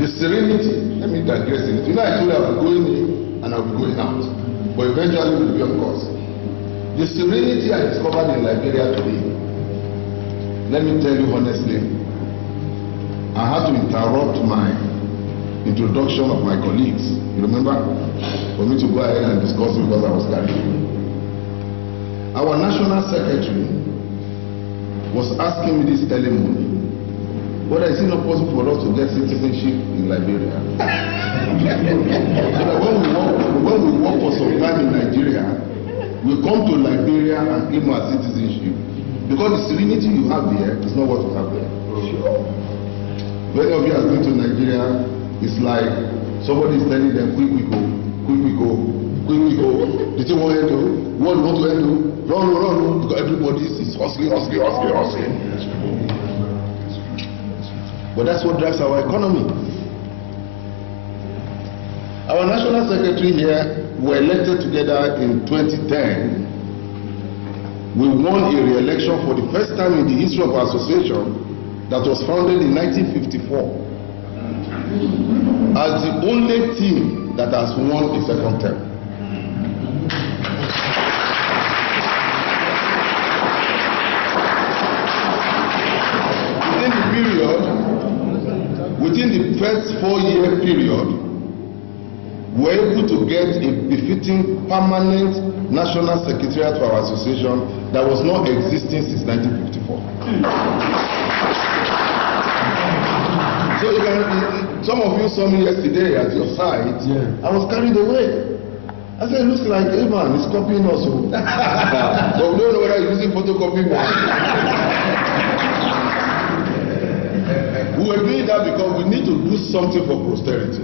The serenity, let me digress in it. You know, I told you I'll be going in and I'll be going out. But eventually we'll be on course. The serenity I discovered in Liberia today, let me tell you honestly, I had to interrupt my introduction of my colleagues. You remember? For me to go ahead and discuss it because I was carrying. Our national secretary was asking me this early morning, whether it's not possible for us to get citizenship in Liberia. So that when we work for some time in Nigeria, we come to Liberia and claim our citizenship. Because the serenity you have here is not what you have there. Sure. Many of you have been to Nigeria, it's like somebody is telling them, quick we go, quick we go, quick we go. The thing want to do, what you want to do, run, because everybody is hustling. But that's what drives our economy. Our national secretary here were elected together in 2010. We won a re-election for the first time in the history of our association that was founded in 1954 as the only team that has won a second term. Within the first 4-year period, we were able to get a befitting permanent national secretariat for our association that was not existing since 1954. So some of you saw me yesterday at your site. Yeah. I was carried away. I said, it looks like a man is copying us. But we don't know whether he's using photocopy. We were doing that because we need to do something for posterity.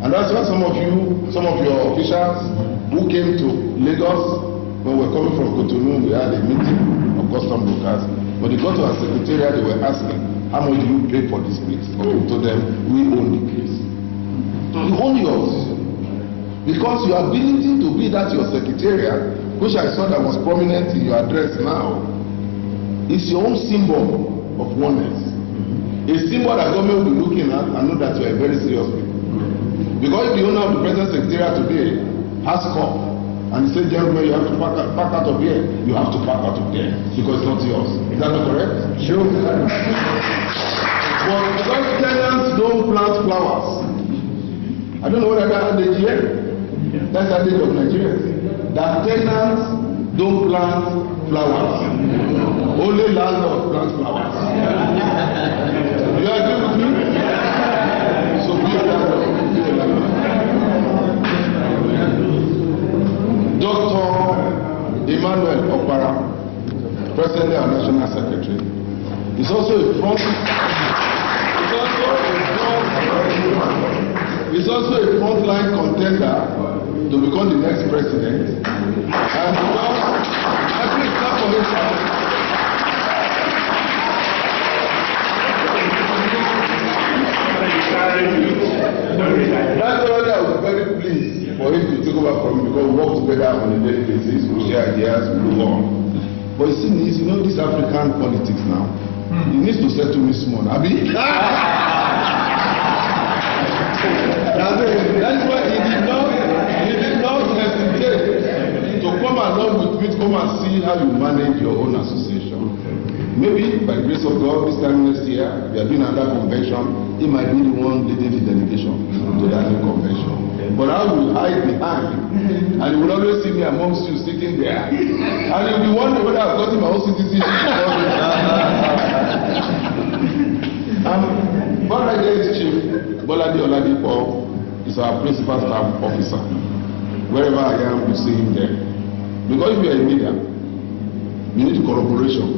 And that's why some of your officials who came to Lagos, when we were coming from Cotonou, we had a meeting of custom brokers. When they got to our secretariat, they were asking, how much do you pay for this place? And we told them, we own the place. You own yours. Because your ability to be that your secretariat, which I saw that was prominent in your address now, is your own symbol of oneness. A symbol that government will be looking at and know that you are a very serious people. Because if the owner of the present secretariat today has come and he says, gentlemen, you have to pack out of here, you have to pack out of there because it's not yours. Is that not correct? Sure. But because tenants don't plant flowers, I don't know whether that's adage here. That's the adage of Nigeria. That tenants don't plant flowers. Only landlords plant flowers. You agree with me? So be a landlord. Dr. Emmanuel Okpara, presently our National Secretary, is also a frontline contender to become the next president. And because I think that's for his that's why I was very pleased for him to take over from me because we work together on a daily basis, we share ideas, we move on. But you see, you know this African politics now. He needs to settle me small. That's why he did not hesitate to come along with me to come and see how you manage your own association. Maybe by the grace of God, this time next year, we are doing another convention. He might be the one leading the delegation to that new convention. But I will hide behind, and you will always see me amongst you sitting there. And you'll be wondering whether I've gotten my own citizenship. Right there is Chief Bolade Oladipo is our principal staff officer. Wherever I am, you see him there. Because if you are a leader, you need corroboration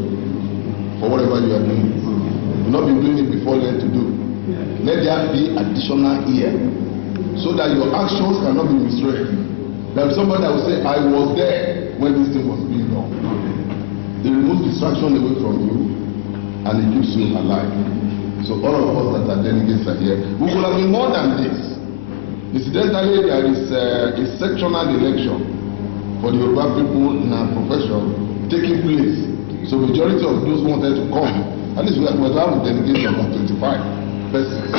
for whatever you are doing. You've not been doing it before, learn to do. Let there be additional ear so that your actions cannot be misread. There is somebody that will say, I was there when this thing was being done. It removes distraction away from you and it keeps you alive. So all of us that are delegates are here. We could have been more than this. Incidentally, there is a sectional election for the Yoruba people in our profession taking place. So majority of those wanted to come. At least we have a delegation of 25 persons.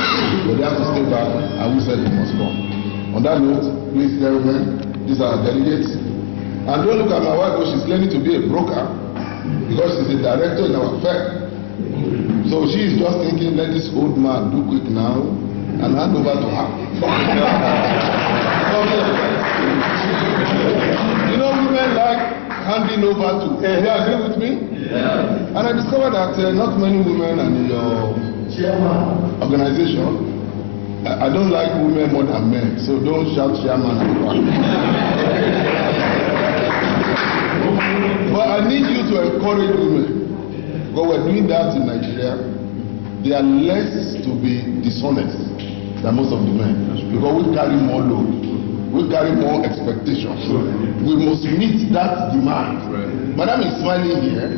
have to stay back, and we said we must come. On that note, please, gentlemen, these are our delegates. And don't look at my wife, because she's learning to be a broker, because she's a director in our firm. So she is just thinking, let this old man do quick now and hand over to her. You know, women like handing over to. You agree with me? Yeah. And I discovered that not many women are in your organization. I don't like women more than men, so don't shout chairman at the back. But I need you to encourage women. Because we're doing that in Nigeria. They are less to be dishonest than most of the men. Because we carry more load. We carry more expectations. We must meet that demand. Madam is smiling here.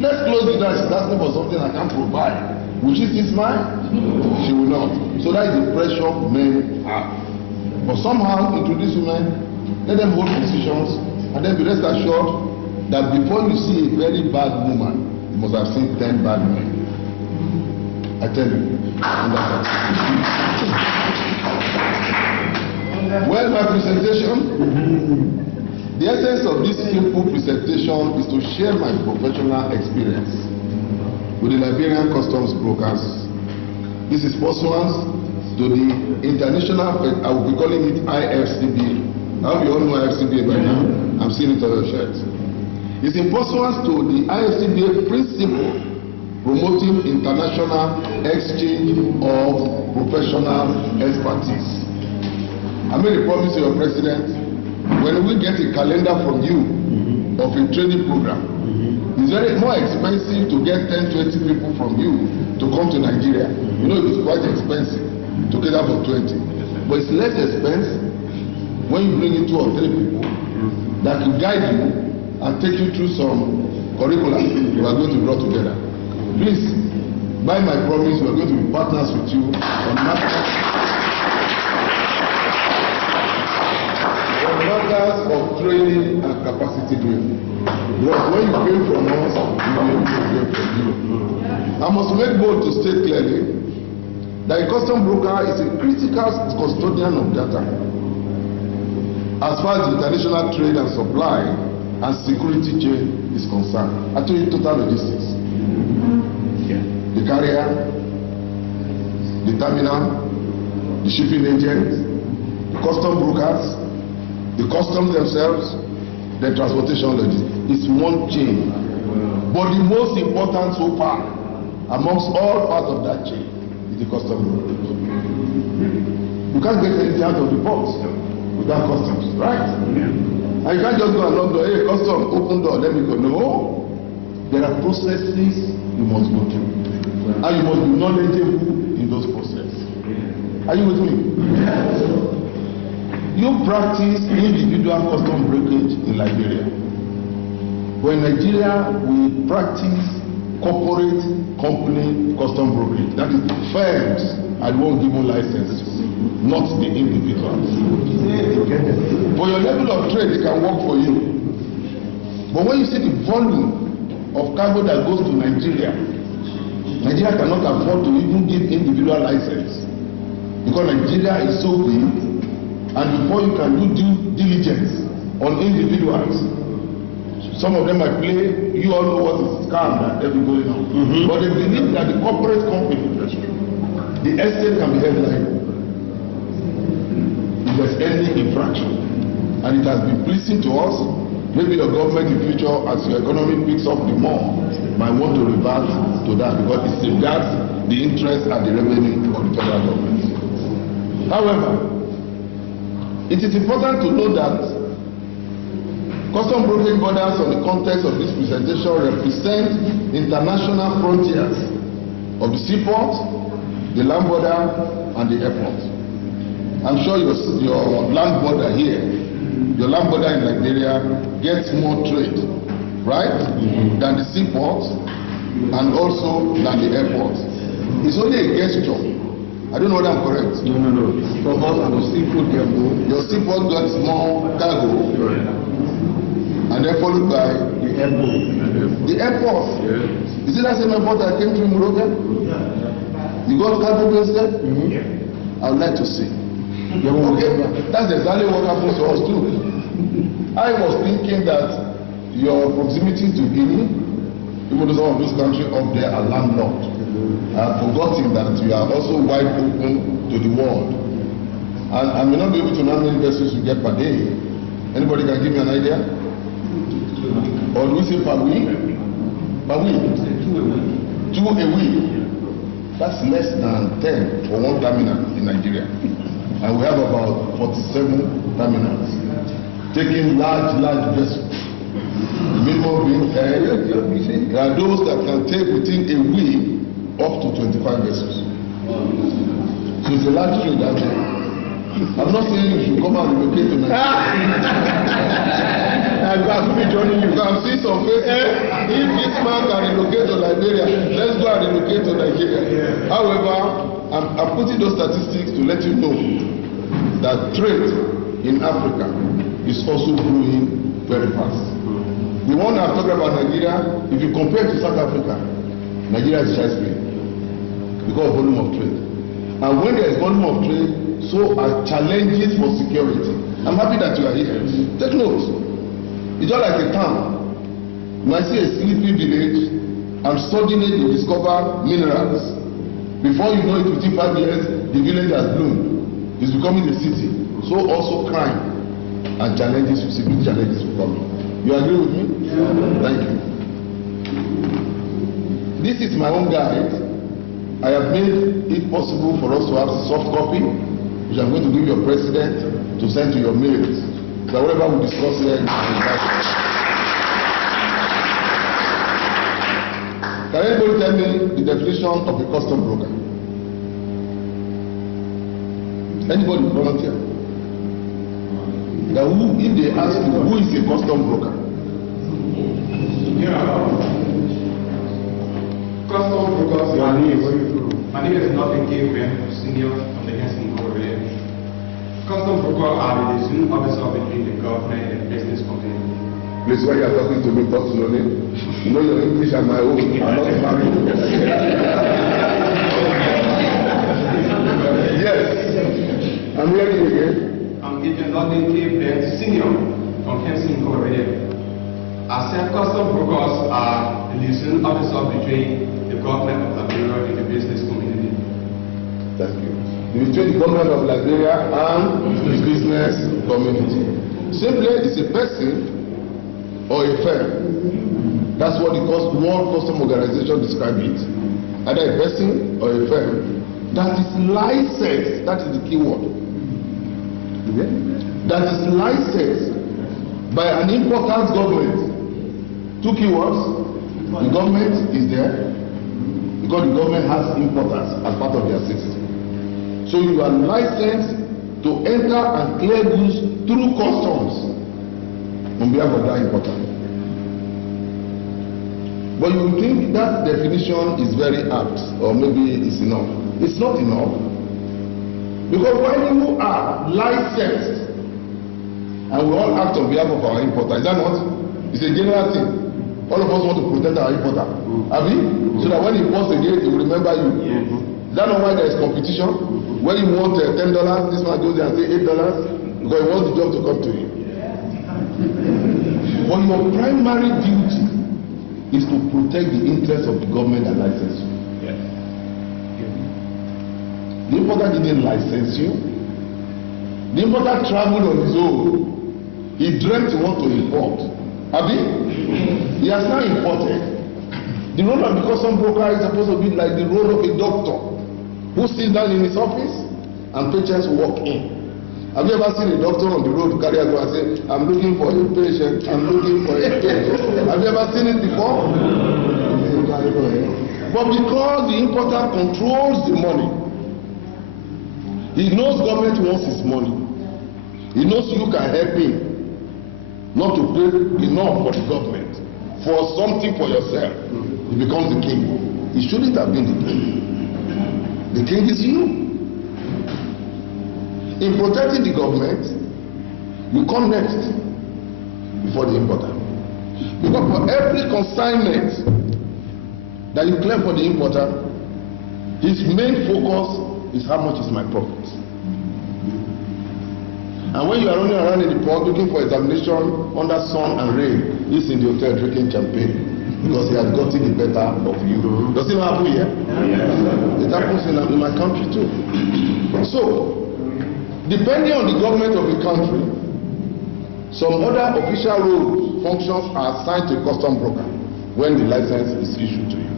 Let's close the door. She's asking for something I can't provide. Will she still smile? She will not. So that is the pressure men have. But somehow introduce women, let them hold positions, and then be rest assured that before you see a very bad woman, you must have seen 10 bad men. I tell you. Well, my presentation, the essence of this simple presentation is to share my professional experience with the Liberian customs brokers. This is pursuant to the international, I will be calling it IFCBA. Now you all know IFCBA by now. I'm seeing it on your shirt. It's in pursuance to the IFCBA principle promoting international exchange of professional expertise. I made a promise to your president, when we get a calendar from you of a training program, it's very more expensive to get 10-20 people from you to come to Nigeria. You know, it's quite expensive to cater for 20. But it's less expensive when you bring in 2 or 3 people that will guide you and take you through some curriculum we are going to draw together. Please, by my promise, we are going to be partners with you on matters of training and capacity building. But when you came from us, we will be able to gain from you. I must make bold to state clearly that a custom broker is a critical custodian of data as far as the international trade and supply and security chain is concerned. I told you total logistics. The carrier, the terminal, the shipping agent, the custom brokers, the customs themselves, the transportation logistics. It's one chain. But the most important so far, amongst all parts of that chain, is the custom broker. You can't get anything out of the box without customs, right? And you can't just go and knock door, hey, custom, open door, let me go. No. There are processes you must go through. And you must be knowledgeable in those processes. Are you with me? You practice individual custom brokerage in Liberia. But in Nigeria, we practice corporate company custom brokerage. That is, firms are the ones given licenses, not the individuals. For your level of trade, it can work for you. But when you see the volume of cargo that goes to Nigeria, Nigeria cannot afford to even give individual license because Nigeria is so big, and before you can do due diligence on individuals, some of them might play, you all know what is scam that every going on. But they believe that the corporate company, the estate can be held liable if there's any infraction. And it has been pleasing to us. Maybe your government in future, as your economy picks up the more, might want to revert to that because it safeguards the interest and the revenue of the federal government. However, it is important to know that custom brokerage borders on the context of this presentation represent international frontiers of the seaport, the land border, and the airport. I'm sure your land border here, your land border in Liberia gets more trade, right, than the seaport and also than the airport. It's only a gesture. I don't know whether I'm correct. No. From us, our seafood can go. Your seaport gets more cargo, and then followed by the airport. The airport. Yes. Is it that same airport that came through Morocco? You got cargo based there? I would like to see. Okay, that's exactly what happens to us too. I was thinking that your proximity to Guinea, even though some of those countries up there are landlocked, I have forgotten that you are also wide open to the world. And I may not be able to know how many vessels you get per day. Anybody can give me an idea? Or do we say per week? Per week? 2 a week. That's less than 10 for one terminal in Nigeria. And we have about 47 terminals taking large vessels. Minimum being 10. There are those that can take within a week up to 25 vessels. So it's a large trade out there. I'm not saying you should come and relocate to Nigeria. You can see some faces. If this man can relocate to Nigeria, let's go and relocate to Nigeria. However, I'm putting those statistics to let you know that trade in Africa is also growing very fast. The one I'm talking about Nigeria, if you compare to South Africa, Nigeria is just big because of volume of trade. And when there is volume of trade, so are challenges for security. I'm happy that you are here. Take note. It's just like a town. When I see a sleepy village, and suddenly you discover minerals. Before you know it, within 5 years, the village has bloomed. It's becoming a city. So also crime and challenges, security challenges will come. You agree with me? Yeah. Thank you. This is my own guide. I have made it possible for us to have a soft copy, which I'm going to give your president to send to your mails. So whatever we discuss here, can anybody tell me the definition of a custom broker? Anybody volunteer? That who, if they ask you who is a custom broker? Custom brokers. My name is Ncbal Senior from the Ncbal Ganta. Custom brokers are the liaison officer between the government and business community. Please, when you are talking to me personally, you know your English and my own. I'm not married. Yes. I'm hearing you again. I'm Agent Ncbal Senior from Ncbal Ganta. I said custom brokers are the liaison officer between the government of Liberia and the business community. Thank you. Between the government of Liberia and the business community. Simply, it's a person or a firm. That's what the World Customs Organization describes it. Either a person or a firm that is licensed, that is the key word. Okay? That is licensed by an important government. 2 key words. The government is there because the government has importers as part of their system. So you are licensed to enter and clear goods through customs on behalf of that importer. But you think that definition is very apt, or maybe it's enough. It's not enough. Because when you are licensed, and we all act on behalf of our importer, is that not? It's a general thing. All of us want to protect our importer. Have you? So that when he imports again, he will remember you. Yes. Is that not why there is competition? When you want $10, this man goes there and say $8 because he wants the job to come to you. But your primary duty is to protect the interests of the government that license you. Yes. The importer didn't license you. The importer traveled on his own. He dreamt he wanted to import. Have you? He has now imported. The role of the custom broker is supposed to be like the role of a doctor who sits down in his office and patients walk in. Have you ever seen a doctor on the road carry a go and say, I'm looking for a patient, I'm looking for a patient? Have you ever seen it before? But because the importer controls the money, he knows government wants his money. He knows you can help him not to pay enough for the government, for something for yourself. He becomes the king. He shouldn't have been the king. The king is you. In protecting the government, you come next before the importer. Because for every consignment that you claim for the importer, his main focus is how much is my profit. And when you are running around in the port looking for examination under sun and rain, he's in the hotel drinking champagne because he has gotten the better of you. Does it not happen here? It happens in my country too. So, depending on the government of the country, some other official roles, functions are assigned to a custom broker when the license is issued to you.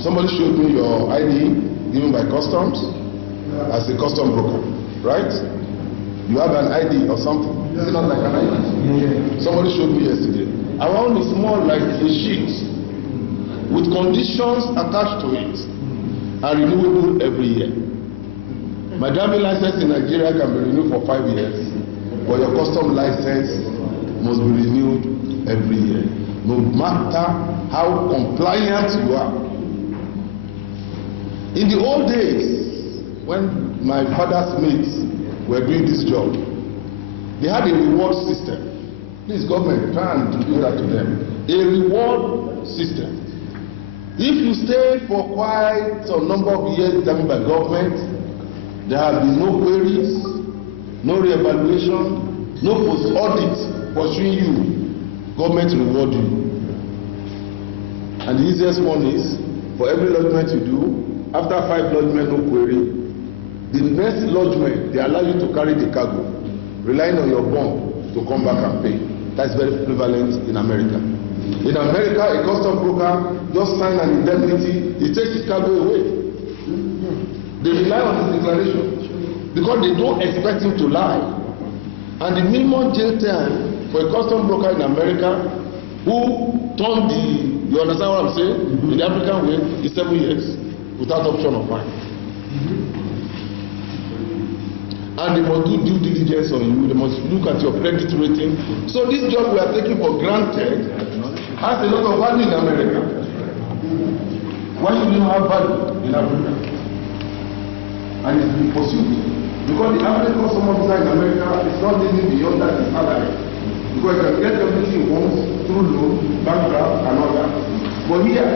Somebody showed me your ID given by customs as a custom broker, right? You have an ID or something. Is it not like an ID? Somebody showed me yesterday. Our own is more like a sheet with conditions attached to it and renewable every year. My driving license in Nigeria can be renewed for 5 years, but your custom license must be renewed every year, no matter how compliant you are. In the old days, when my father's mates were doing this job, they had a reward system. Please, government, try and do that to them. A reward system. If you stay for quite a number of years determined by government, there have been no queries, no re-evaluation, no post-audit pursuing you. Government reward you. And the easiest one is, for every lodgement you do, after 5 lodgement, no query, the next lodgement, they allow you to carry the cargo, relying on your bond to come back and pay. That's very prevalent in America. In America, a custom broker just signs an indemnity, he takes his cargo away. They rely on his declaration because they don't expect him to lie. And the minimum jail time for a custom broker in America who turned you understand what I'm saying? In the African way, is 7 years without option of fine. And they must do due diligence on you, they must look at your credit rating. So this job we are taking for granted has a lot of value in America. Why should you have value in Africa? And it's been pursued. Because the average customer officer in America is not living beyond that his salary. Because you can get everything once through loan, bank draft, and all that. But here,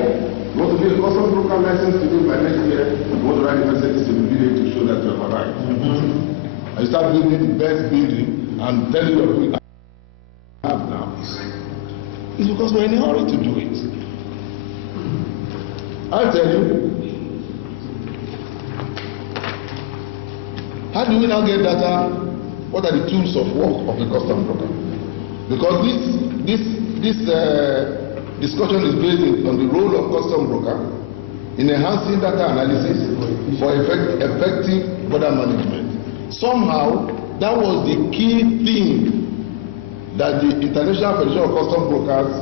you want to be a custom broker license today by next year, you want to write a message in the video to show that you have arrived. And you start building the best building and telling your people I have now. It's because we're in a hurry to do it. I'll tell you. How do we now get data? What are the tools of work of a custom broker? Because this discussion is based on the role of custom broker in enhancing data analysis for effective border management. Somehow, that was the key thing that the International Federation of Custom Brokers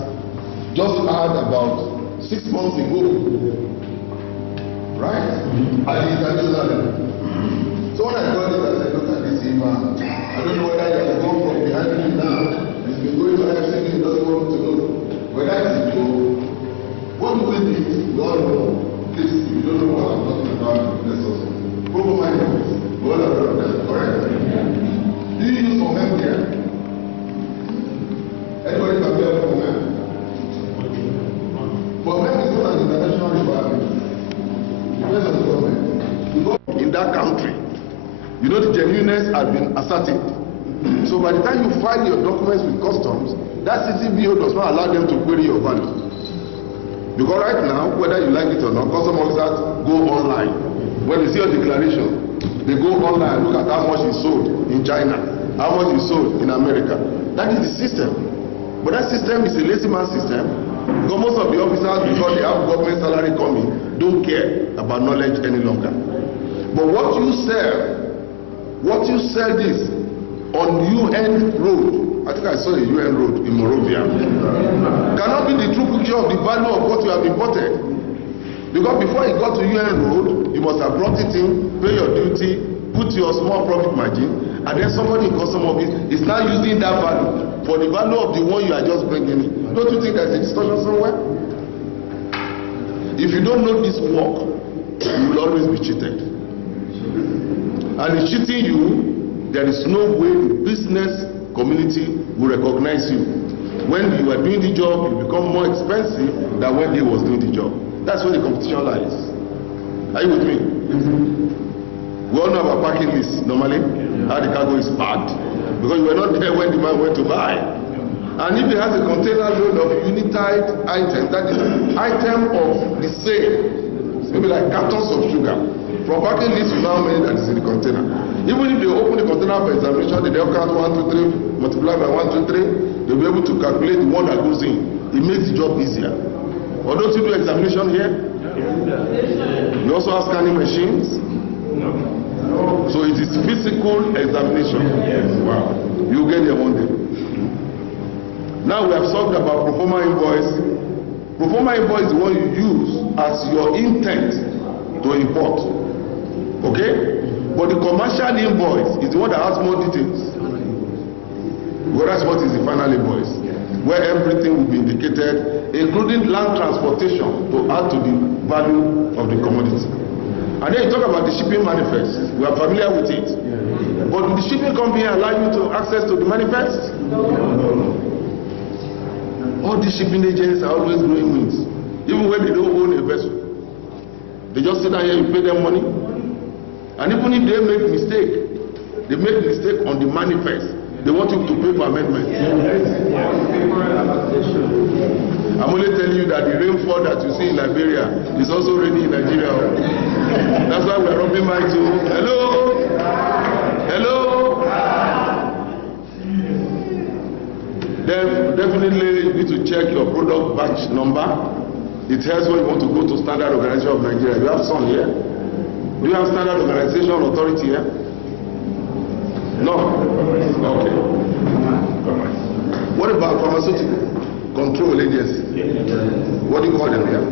just had about 6 months ago, right? At the international level. So when I got this, I said, look at this man. I don't know whether they have gone from behind me now. He's been going to everything, he doesn't want to know. Whether it's true, what do we need? We all know. Please, if you don't know what I'm talking about, let's also. Proper mindedness. All of that, correct? Do you use for healthcare? Anybody can be able to health? But health is not an international requirement. It depends on the government. In that country, you know the genuineness has been ascertained. So by the time you file your documents with customs, that CCBO does not allow them to query your value. Because right now, whether you like it or not, custom officers go online. When you see your declaration, they go online and look at how much is sold in China, how much is sold in America. That is the system. But that system is a lazy man system. Because most of the officers, because they have government salary coming, don't care about knowledge any longer. But what you sell this on UN road, I think I saw a UN road in Morovia, cannot be the true picture of the value of what you have imported. Because before you got to UN road, you must have brought it in, pay your duty, put your small profit margin, and then somebody in custom office is now using that value for the value of the one you are just bringing in. Don't you think there's a distortion somewhere? If you don't know this work, you will always be cheated. And in cheating you, there is no way the business community will recognize you. When you are doing the job, you become more expensive than when they was doing the job. That's where the competition lies. Are you with me? We all know about parking lists normally, how the cargo is parked, because you were not there when the man went to buy. And if he has a container load of unitized items, that is item of the same, maybe like cartons of sugar, from parking list you know how many that is in the container. Even if they open the container for examination, they don't count 1, 2, 3, multiply by 1, 2, 3, they'll be able to calculate the one that goes in. It makes the job easier. Or don't you do examination here? You also have scanning machines? No. So it is physical examination. Yes. Wow. You get there one day. Now we have talked about pro forma invoice. Pro forma invoice is the one you use as your intent to import. Okay? But the commercial invoice is the one that has more details. Whereas what is the final invoice? Where everything will be indicated, including land transportation to add to the value of the commodity. And then you talk about the shipping manifest. We are familiar with it. But will the shipping company allow you to access to the manifest? No. All these shipping agents are always doing wins. Even when they don't own a vessel. They just sit down here, you pay them money. And even if they make mistake on the manifest, they want you to pay for amendment. I'm only telling you that the rainfall that you see in Liberia is also raining in Nigeria. That's why we are rubbing minds too. Hello? Hello? Then definitely you need to check your product batch number. It helps when you want to go to Standard Organization of Nigeria. You have some here? Do you have Standard Organization Authority here? No? Okay. What about pharmaceutical control agency? What do you call them here?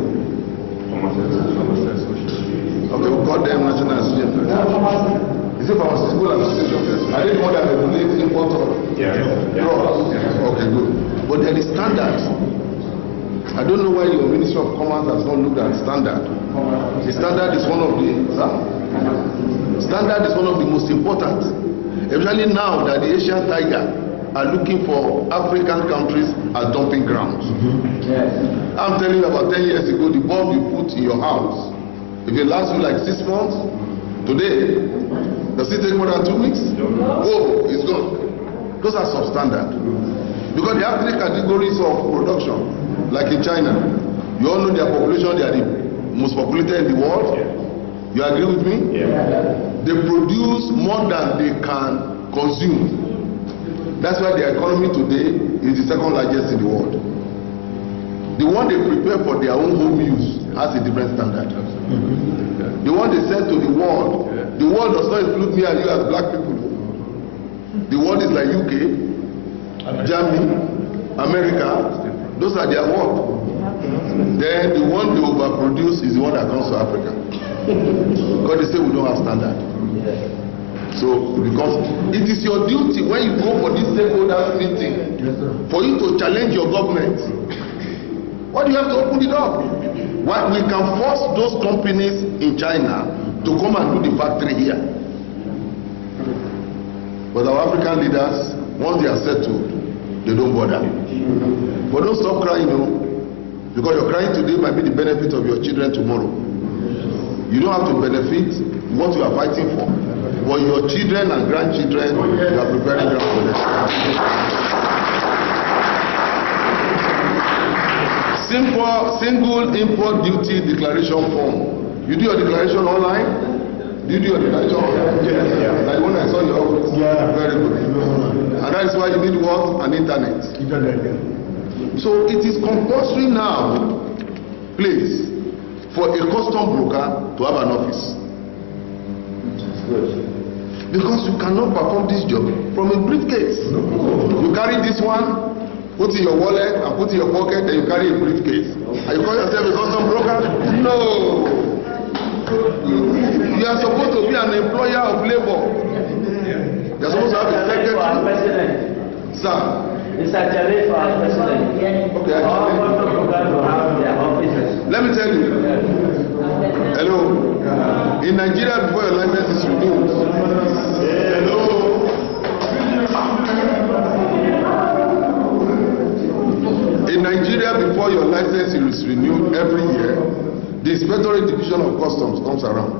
Okay, we call them National Association. Is it pharmaceutical association? Are they the one that regulates import of drugs? Okay, good. But there is standards. I don't know why your Ministry of Commerce has not looked at standard. The standard is one of the most important. Especially now that the Asian tiger are looking for African countries as dumping grounds. Yes. I'm telling you, about 10 years ago, the bomb you put in your house, if it lasts you like 6 months, today, does it take more than 2 weeks? Oh, it's gone. Those are substandard. Because they have 3 categories of production, like in China. You all know their population, they are the most populated in the world. You agree with me? Yeah. They produce more than they can consume. That's why their economy today is the 2nd largest in the world. The one they prepare for their own home use has a different standard. The one they sell to the world does not include me and you as black people. The world is like UK, Germany, America. Those are their world. Then the one they overproduce is the one that comes to Africa. Because they say we don't have standard. So, because it is your duty when you go for this stakeholders meeting, for you to challenge your government. Why do you have to open the door? Why we can force those companies in China to come and do the factory here. But our African leaders, once they are settled, they don't bother. But don't stop crying, because your crying today might be the benefit of your children tomorrow. You don't have to benefit what you are fighting for. But your children and grandchildren, you are preparing them for them. Single import duty declaration form. You do your declaration online? Do you do your declaration online? Yeah. Like when I saw your office? Yeah. Very good. And that is why you need what? An internet. So it is compulsory now, please, for a custom broker to have an office. Because you cannot perform this job from a briefcase. You carry this one, put in your wallet and put in your pocket, then you carry a briefcase. And you call yourself a custom broker? No. You are supposed to be an employer of labor. You are supposed to have a secretary. Sir. It's a challenge for our president. Okay, let me tell you. Hello. In Nigeria, before your license is renewed. Hello. In Nigeria, before your license is renewed every year, the Inspectorate Division of Customs comes around.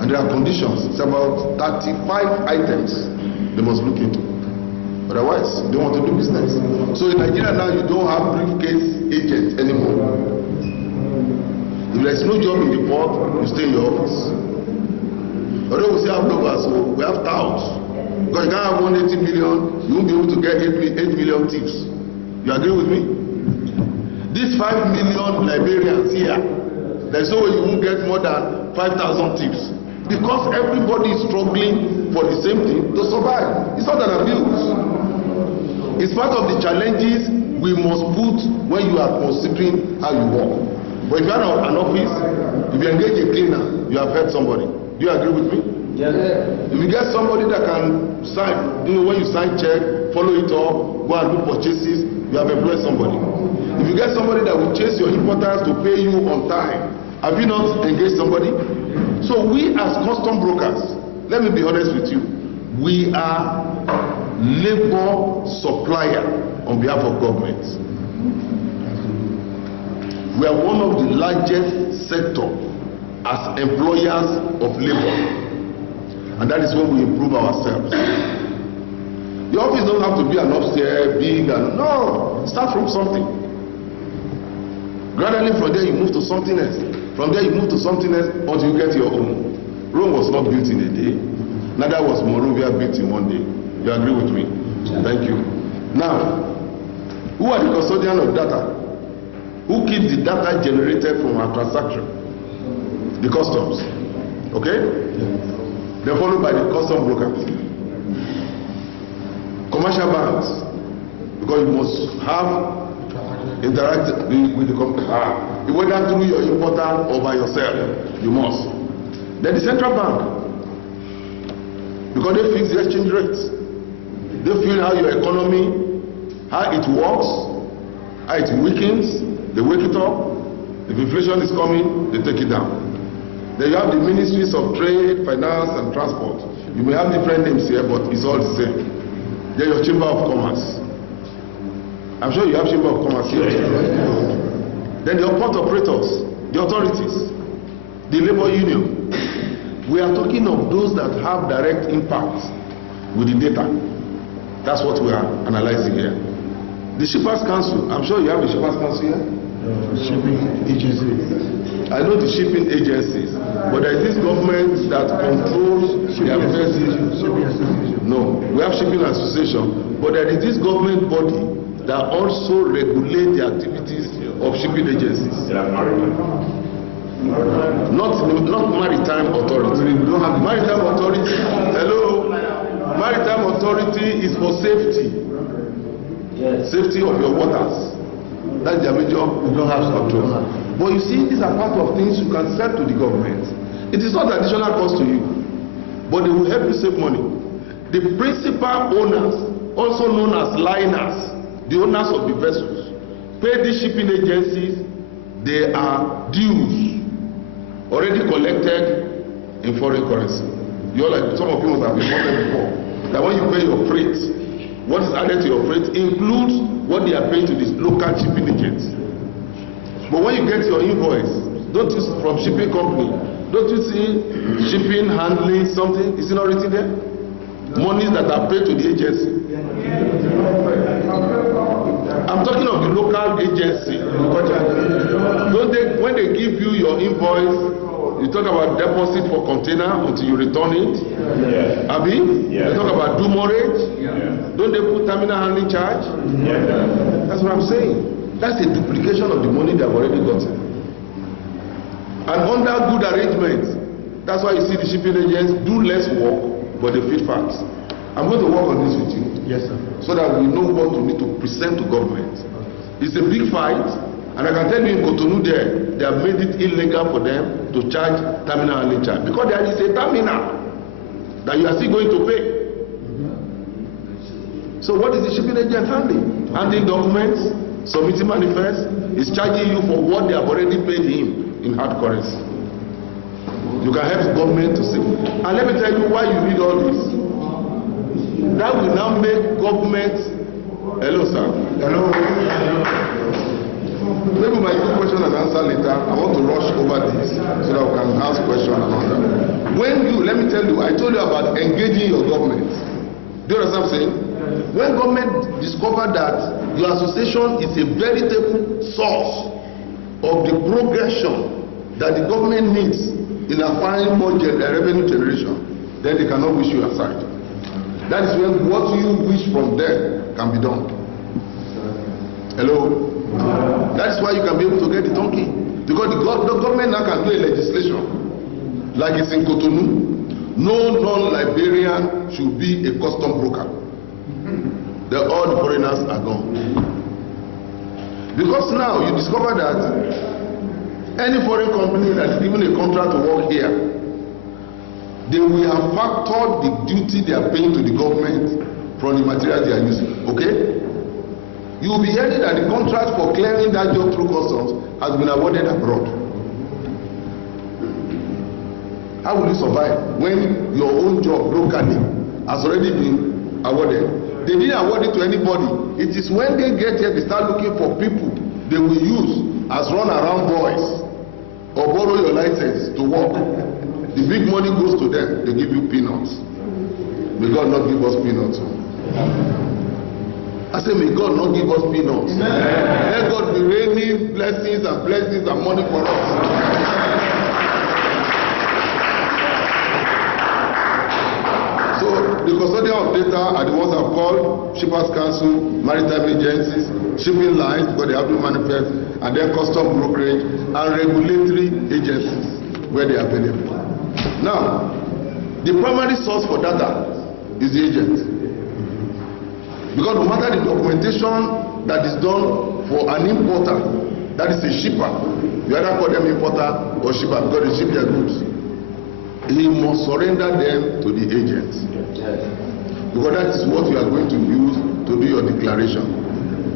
And there are conditions. It's about 35 items they must look into. Otherwise, they want to do business. So in Nigeria now, you don't have briefcase agents anymore. If there's no job in the port, you stay in your office. Although we still have bloggers, so we have touts. Because you can't have 180 million, you won't be able to get 8 million tips. You agree with me? These 5 million Liberians here, there's no way you won't get more than 5,000 tips. Because everybody is struggling for the same thing to survive. It's not an abuse. It's part of the challenges we must put when you are considering how you work. But if you are an office, if you engage a cleaner, you have helped somebody. Do you agree with me? Yes. If you get somebody that can sign, when you sign check, follow it up, go and do purchases, you have employed somebody. If you get somebody that will chase your importers to pay you on time, have you not engaged somebody? So we as custom brokers, let me be honest with you, we are labor supplier on behalf of government. We are one of the largest sector as employers of labor, and that is when we improve ourselves. The office doesn't have to be an upstairs, big, and no, start from something. Gradually from there you move to something else. From there you move to something else until you get your own. Rome was not built in a day. Neither was Monrovia built in one day. You agree with me? Thank you. Now, who are the custodians of data? Who keeps the data generated from our transaction? The customs. Okay? They're followed by the custom brokers. Commercial banks, because you must have interact with the company, whether through your importer or by yourself, you must. Then the central bank, because they fix the exchange rates. They feel how your economy, how it works, how it weakens, they wake it up. If inflation is coming, they take it down. Then you have the ministries of trade, finance, and transport. You may have different names here, but it's all the same. Then your chamber of commerce. I'm sure you have chamber of commerce here. Then the port operators, the authorities, the labor union. We are talking of those that have direct impact with the data. That's what we are analyzing here. The Shippers Council, I'm sure you have the Shippers Council here. Shipping agencies. I know the shipping agencies, but there is this government that controls the affairs. No, we have shipping association, but there is this government body that also regulate the activities of shipping agencies. Not maritime authority. We don't have maritime authority. Hello, maritime authority is for safety. Yes. Safety of your waters. That's their major. We don't have control. But you see, these are part of things you can sell to the government. It is not additional cost to you, but they will help you save money. The principal owners, also known as liners, the owners of the vessels, pay these shipping agencies. They are dues already collected in foreign currency. You're like, some of you must have reported before that when you pay your freight, what is added to your freight includes what they are paying to these local shipping agents. But when you get your invoice, don't you from shipping company, don't you see shipping, handling, something? Is it not written there? Monies that are paid to the agency. I'm talking of the local agency. Don't they, when they give you your invoice, you talk about deposit for container until you return it. Yeah. Abi? Yeah. They talk about demurrage. Yeah. Don't they put terminal handling charge? Yeah. That's what I'm saying. That's a duplication of the money they have already gotten. And under good arrangements, that's why you see the shipping agents do less work, but they feed fat. I'm going to work on this with you. Yes, sir. So that we know what we need to present to government. It's a big fight, and I can tell you in Cotonou there, they have made it illegal for them to charge terminal handling charge. Because there is a terminal that you are still going to pay. So what is the shipping agent handling? Handling documents, submitting manifest, is charging you for what they have already paid him in hard currency. You can help the government to save. And let me tell you why you need all this. That will now make government. Hello, sir. Hello. Maybe my good question and answer later. I want to rush over this so that we can ask questions and all that. When you, let me tell you, I told you about engaging your government. Do you understand what I'm saying? When government discover that your association is a veritable source of the progression that the government needs in acquiring more revenue generation, then they cannot wish you aside. That is when what you wish from them can be done. Hello? That is why you can be able to get the donkey. Because the government now can do a legislation like it's in Cotonou. No non-Liberian should be a custom broker. All the foreigners are gone. Because now you discover that any foreign company that is given a contract to work here, they will have factored the duty they are paying to the government from the materials they are using. Okay? You will be hearing that the contract for clearing that job through customs has been awarded abroad. How will you survive when your own job locally has already been awarded? They didn't award it to anybody. It is when they get here they start looking for people they will use as run-around boys or borrow your license to work. The big money goes to them. They give you peanuts. May God not give us peanuts. I say, may God not give us peanuts. Let God be raining blessings and money for us. The custodian of data are the ones that are called Shippers Council, maritime agencies, shipping lines because they have to manifest, and then custom brokerage and regulatory agencies where they are available. Now, the primary source for data is the agent. Because no matter the documentation that is done for an importer, that is a shipper, you either call them importer or shipper because they ship their goods. He must surrender them to the agent. Because that is what you are going to use to do your declaration.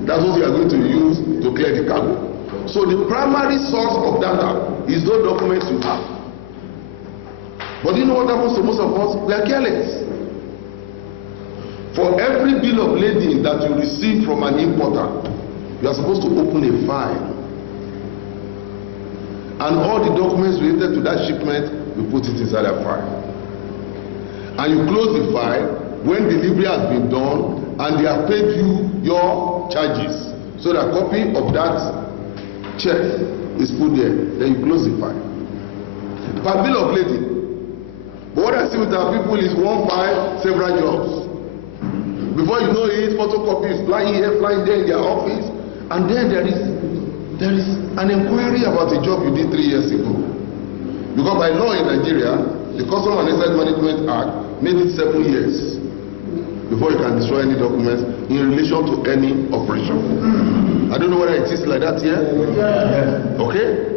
That's what you are going to use to clear the cargo. So the primary source of data is those documents you have. But you know what happens to most of us? We are careless. For every bill of lading that you receive from an importer, you are supposed to open a file. And all the documents related to that shipment, you put it inside a file. And you close the file when delivery has been done and they have paid you your charges. So that copy of that check is put there. Then you close the file. Per bill of lading. But what I see with our people is one file, several jobs. Before you know it, photocopy is flying here, flying there in their office. And then there is an inquiry about a job you did 3 years ago. Because by law in Nigeria, the Customs and Excise Management Act made it 7 years before you can destroy any documents in relation to any operation. I don't know whether it is like that here. Okay?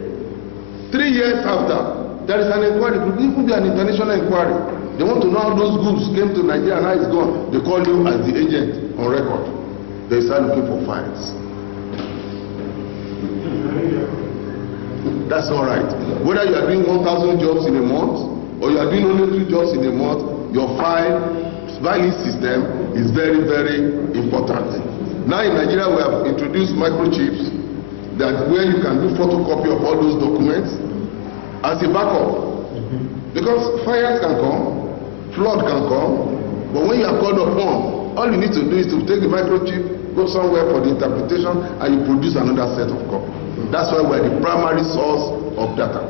3 years after, there is an inquiry. It could even be an international inquiry. They want to know how those goods came to Nigeria and how it's gone. They call you as the agent on record. They start looking for files. That's not right. Whether you are doing 1,000 jobs in a month or you are doing only 2 jobs in a month, your filing system is very, very important. Now in Nigeria we have introduced microchips that where you can do photocopy of all those documents as a backup. Because fires can come, flood can come, but when you are called upon, all you need to do is to take the microchip, go somewhere for the interpretation, and you produce another set of copies. That's why we're the primary source of data.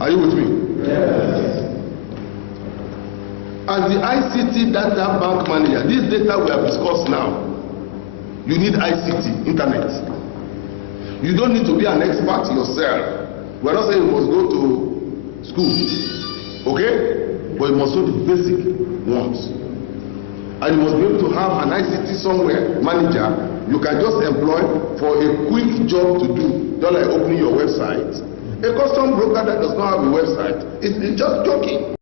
Are you with me? Yes. As the ICT data bank manager, this data we have discussed now, you need ICT, internet. You don't need to be an expert yourself. We're not saying you must go to school, okay? But you must know the basic ones. And you must be able to have an ICT somewhere, manager, you can just employ for a quick job to do, just like opening your website. A custom broker that does not have a website is just joking.